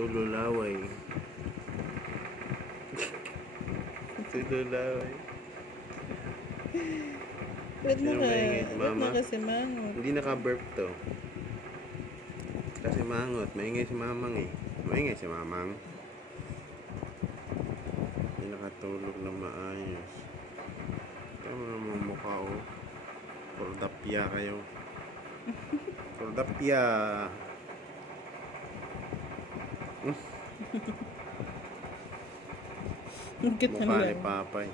Tululaway. Tululaway. Ba't Mama? na kasi mangot? Hindi naka-burp to. Kasi mangot. Maingay si mamang eh. Maingay si mamang. Hindi nakatulog na maayos. Tama naman mukha oh. Kordapya kayo. Kordapya. Mukha ni Papay.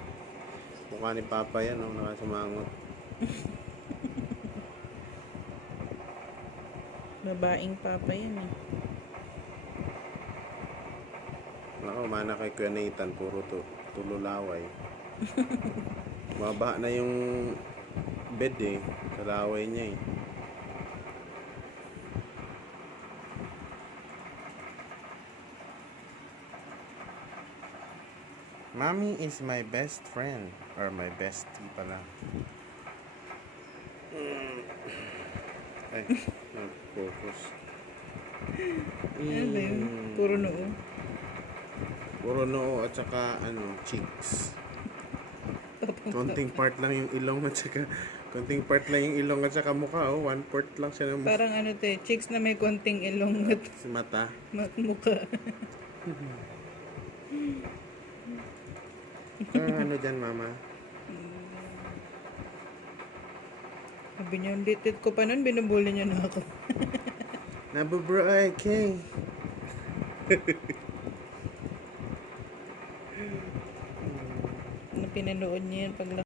Mukha ni Papay yan oh. Nakasumangot. Babaeng papa yan eh. Ako, mana kay Kuya Nathan, puro tululaway. Maba na yung bed eh. Sa laway niya eh. Mommy is my best friend. Or my bestie pala. Ay, nag-focus. Ano ba yun? Puro noo. Puro noo at saka ano, cheeks. Konting part lang yung ilong at saka mukha oh. One part lang siya ng mukha. Parang ano to eh, chicks na may konting ilong at Mata. mukha. Ano dyan, mama? Sabi niya, litit ko pa nun, binubuli niya na ako. Nabubro ay, Kay. Pinanood niya yan pag